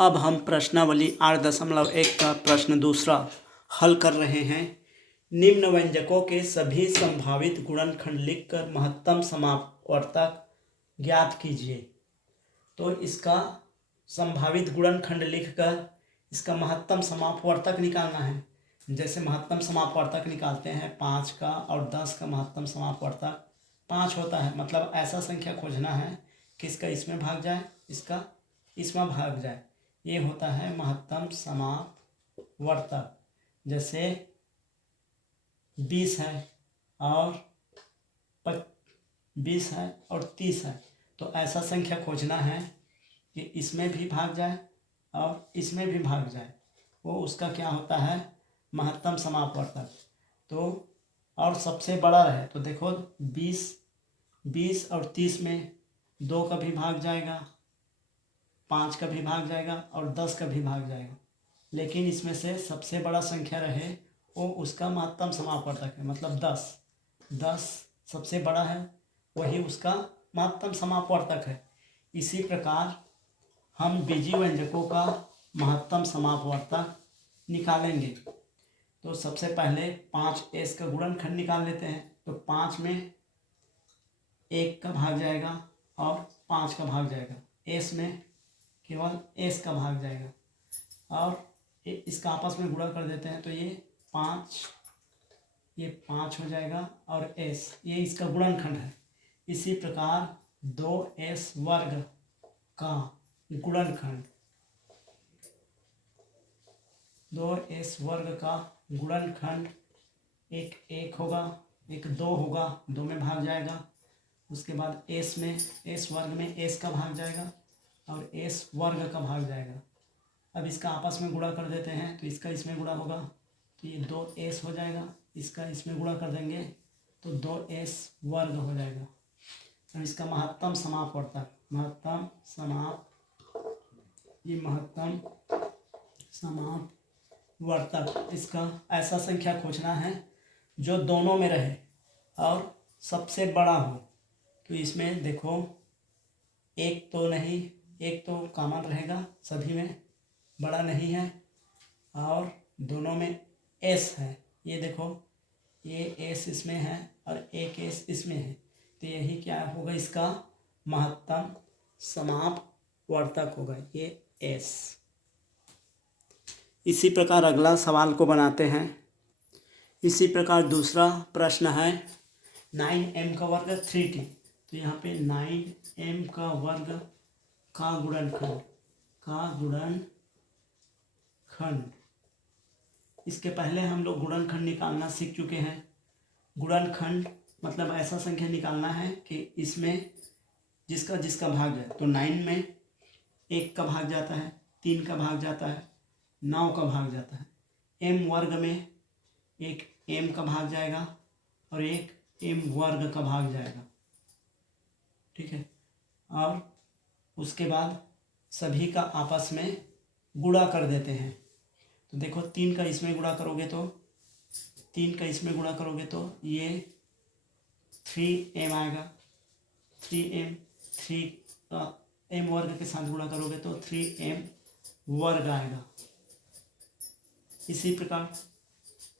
अब हम प्रश्नावली 8.1 का प्रश्न दूसरा हल कर रहे हैं। निम्न व्यंजकों के सभी संभावित गुणनखंड लिखकर महत्तम समापवर्तक ज्ञात कीजिए। तो इसका संभावित गुणनखंड लिखकर इसका महत्तम समापवर्तक निकालना है। जैसे महत्तम समापवर्तक निकालते हैं 5 का और 10 का महत्तम समापवर्तक 5 होता है। मतलब ऐसा संख्या खोजना है कि इसका इसमें भाग जाए, इसका इसमें भाग जाए। ये होता है महत्तम समापवर्तक। जैसे 20 है और 20 है और 30 है, तो ऐसा संख्या खोजना है कि इसमें भी भाग जाए और इसमें भी भाग जाए। वो उसका क्या होता है, महत्तम समापवर्तक। तो और सबसे बड़ा रहे तो देखो 20 और 30 में 2 का भी भाग जाएगा, 5 का भी भाग जाएगा और 10 का भी भाग जाएगा। लेकिन इसमें से सबसे बड़ा संख्या रहे वो उसका महत्तम समापवर्तक है। मतलब 10 सबसे बड़ा है, वही उसका महत्तम समापवर्तक है। इसी प्रकार हम बीजीय व्यंजकों का महत्तम समापवर्तक निकालेंगे। तो सबसे पहले 5s का गुणनखंड निकाल लेते हैं। तो 5 में 1 का भाग जाएगा और 5 का भाग जाएगा। s में केवल s का भाग जाएगा और इसका आपस में गुणा कर देते हैं। तो ये 5 हो जाएगा और s ये इसका गुणनखंड है। इसी प्रकार 2s वर्ग का गुणनखंड, 2s वर्ग का गुणनखंड एक 1 होगा, एक 2 होगा, 2 में भाग जाएगा। उसके बाद s वर्ग में s का भाग जाएगा और s वर्ग का भाग जाएगा। अब इसका आपस में गुणा कर देते हैं। तो इसका इसमें गुणा होगा तो ये 2s हो जाएगा, इसका इसमें गुणा कर देंगे तो 2s वर्ग हो जाएगा। अब इसका महत्तम समापवर्तक, महत्तम समापवर्तक, इसका ऐसा संख्या खोजना है जो दोनों में रहे और सबसे बड़ा हो। तो इसमें देखो एक तो नहीं, एक तो कॉमन रहेगा, सभी में बड़ा नहीं है और दोनों में s है। ये देखो ये s इसमें है और एक s इसमें है। तो यही क्या होगा, इसका महत्तम समापवर्तक होगा, ये s। इसी प्रकार अगला सवाल को बनाते हैं। इसी प्रकार दूसरा प्रश्न है 9m का वर्ग 3t। तो यहाँ पे 9m का वर्ग का गुणनखंड, इसके पहले हम लोग गुणनखंड निकालना सीख चुके हैं। गुणनखंड मतलब ऐसा संख्या निकालना है कि इसमें जिसका जिसका भाग है। तो 9 में 1 का भाग जाता है, 3 का भाग जाता है, 9 का भाग जाता है। m वर्ग में एक m का भाग जाएगा और एक m वर्ग का भाग जाएगा, ठीक है। और उसके बाद सभी का आपस में गुणा कर देते हैं। तो देखो 3 का इसमें गुणा करोगे तो ये 3m आएगा। 3m m वर्ग के साथ गुणा करोगे तो 3m वर्ग आएगा। इसी प्रकार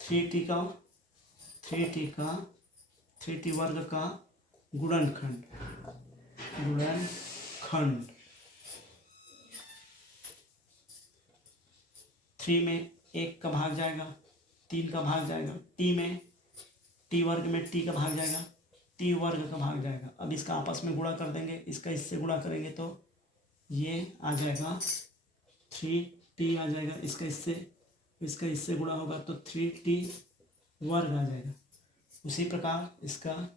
3t वर्ग का गुणनखंड 3 में 1 का भाग जाएगा, 3 का भाग जाएगा, t वर्ग में t का भाग जाएगा, t वर्ग का भाग जाएगा। अब इसका आपस में गुणा कर देंगे, इसका इससे गुणा करेंगे तो ये आ जाएगा 3t आ जाएगा। इसका इससे गुणा होगा तो 3t वर्ग आ जाएगा। उसी प्रकार इसका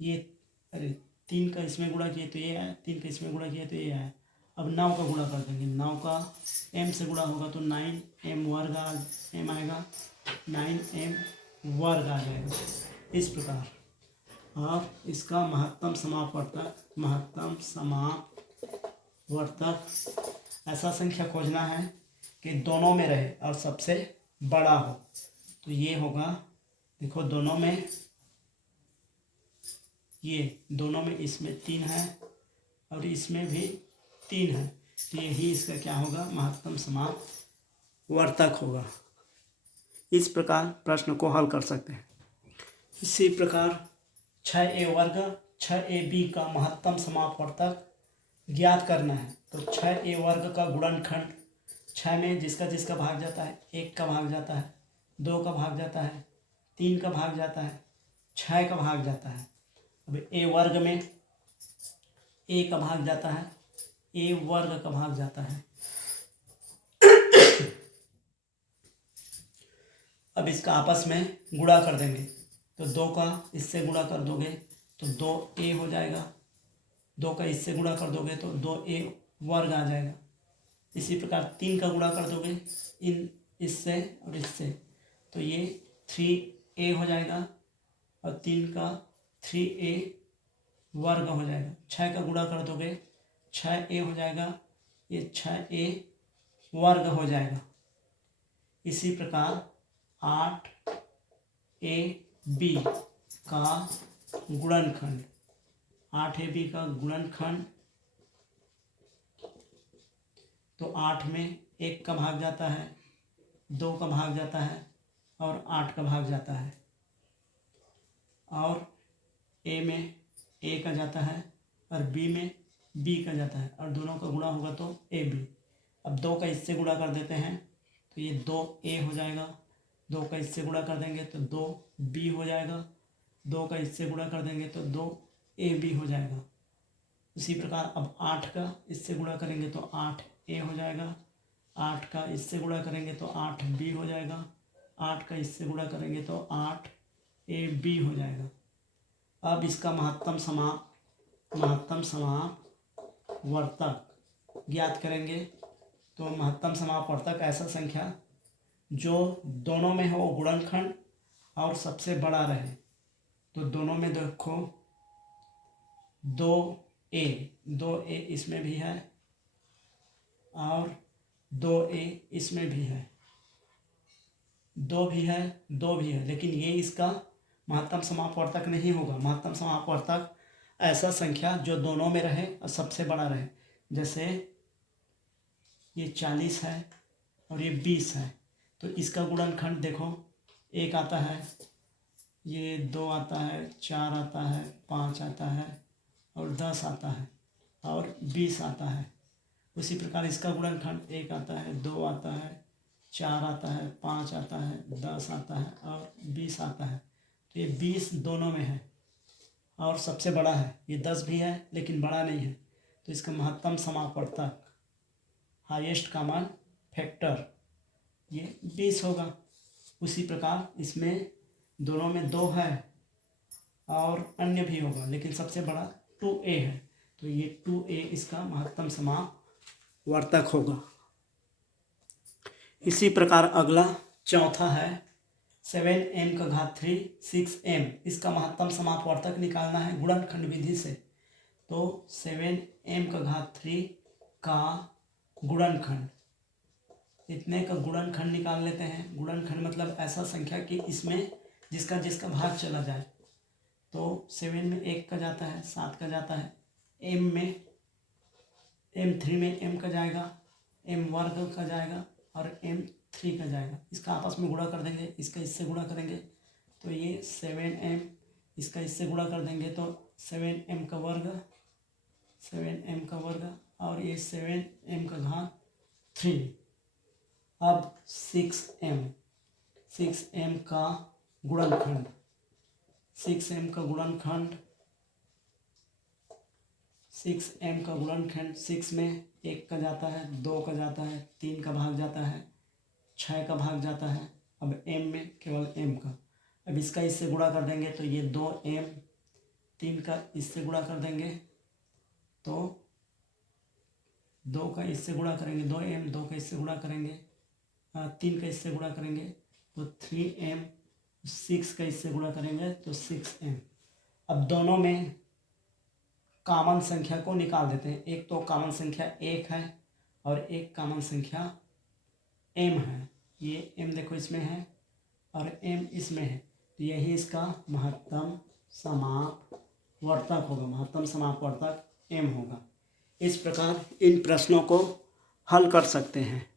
ये 3 का इसमें गुणा किए तो ये आया, 3 का इसमें गुणा किए तो ये आया। अब 9 का गुणा कर देंगे, 9 का m से गुणा होगा तो 9m वर्ग m आएगा, 9m वर्ग आ जाएगा। इस प्रकार और इसका महत्तम समापवर्तक ऐसा संख्या खोजना है कि दोनों में रहे और सबसे बड़ा हो। तो ये होगा, देखो दोनों में इसमें 3 है और इसमें भी 3 है। तो यही इसका क्या होगा, महत्तम समापवर्तक होगा। इस प्रकार प्रश्न को हल कर सकते हैं। इसी प्रकार 6a वर्ग 6ab का महत्तम समापवर्तक ज्ञात करना है। तो 6a वर्ग का गुणनखंड 6 में जिसका जिसका भाग जाता है, 1 का भाग जाता है, 2 का भाग जाता है, 3 का भाग जाता है, 6 का भाग जाता है। अब a वर्ग में a का भाग जाता है, a वर्ग का भाग जाता है। अब इसका आपस में गुणा कर देंगे, तो 2 का इससे गुणा कर दोगे तो 2a हो जाएगा, 2 का इससे गुणा कर दोगे तो 2a वर्ग आ जाएगा। इसी प्रकार 3 का गुणा कर दोगे इससे और इससे तो ये 3a हो जाएगा, और 3 का 3a वर्ग हो जाएगा। 6 का गुणा कर दोगे 6a हो जाएगा, ये 6a वर्ग हो जाएगा। इसी प्रकार 8ab का गुणनखंड, 8ab का गुणनखंड, तो 8 में 1 का भाग जाता है, 2 का भाग जाता है और 8 का भाग जाता है, और a में a का जाता है और b में b का जाता है, और दोनों का गुणा होगा तो ab। अब 2 का इससे गुणा कर देते हैं तो ये 2a हो जाएगा, 2 का इससे गुणा कर देंगे तो 2b हो जाएगा, 2 का इससे गुणा कर देंगे तो 2ab हो जाएगा। उसी प्रकार अब 8 का इससे गुणा करेंगे तो 8a हो जाएगा, 8 का इससे गुणा करेंगे तो 8b हो जाएगा, 8 का इससे गुणा करेंगे तो 8ab हो जाएगा। अब इसका महत्तम समापवर्तक ज्ञात करेंगे। तो महत्तम समापवर्तक ऐसा संख्या जो दोनों में हो गुणनखंड और सबसे बड़ा रहे। तो दोनों में देखो 2a इसमें भी है और 2a इसमें भी है, 2 भी है, 2 भी है, लेकिन ये इसका महत्तम समापवर्तक नहीं होगा। महत्तम समापवर्तक ऐसा संख्या जो दोनों में रहे और सबसे बड़ा रहे। जैसे ये 40 है और ये 20 है, तो इसका गुणनखंड देखो, 1 आता है, ये 2 आता है, 4 आता है, 5 आता है और 10 आता है और 20 आता है। उसी प्रकार इसका गुणनखंड 1 आता है, 2 आता है, 4 आता है, 5 आता है, 10 आता है और 20 आता है। तो ये 20 दोनों में है और सबसे बड़ा है। ये 10 भी है लेकिन बड़ा नहीं है, तो इसका महत्तम समापवर्तक हाईएस्ट कॉमन फैक्टर ये 20 होगा। उसी प्रकार इसमें दोनों में 2 है और अन्य भी होगा, लेकिन सबसे बड़ा 2a है, तो ये 2a इसका महत्तम समापवर्तक होगा। इसी प्रकार अगला चौथा है 7m का घात 3 6m, इसका महत्तम समापवर्तक निकालना है गुणनखंड विधि से। तो 7m का घात 3 का गुणनखंड, इतने का गुणनखंड निकाल लेते हैं। गुणनखंड मतलब ऐसा संख्या कि इसमें जिसका जिसका भाग चला जाए। तो 7 में 1 का जाता है, 7 का जाता है, m3 में m का जाएगा, m वर्ग का जाएगा और m3 का जाएगा। इसका आपस में गुणा कर देंगे, इसका इससे गुणा करेंगे तो ये 7m, इसका इससे गुणा कर देंगे तो 7m का वर्ग, 7m का वर्ग और ये 7m का घात 3। अब 6m का गुणनखंड, 6m का गुणनखंड, 6m का गुणनखंड, 6 में 1 का जाता है, 2 का जाता है, 3 का भाग जाता है, 6 का भाग जाता है। अब m में केवल m का, अब इसका इससे गुणा कर देंगे तो ये 2m, 3 का इससे गुणा कर देंगे तो 2 का इससे गुणा करेंगे 2m, 2 का इससे गुणा करेंगे 3 का इससे गुणा करेंगे तो 3m, 6 का इससे गुणा करेंगे तो 6m। अब दोनों में कॉमन संख्या को निकाल देते हैं। एक तो कॉमन संख्या 1 है और एक कॉमन संख्या m है। ये m देखो इसमें है और m इसमें है, तो यही इसका महत्तम समापवर्तक होगा। महत्तम समापवर्तक m होगा। इस प्रकार इन प्रश्नों को हल कर सकते हैं।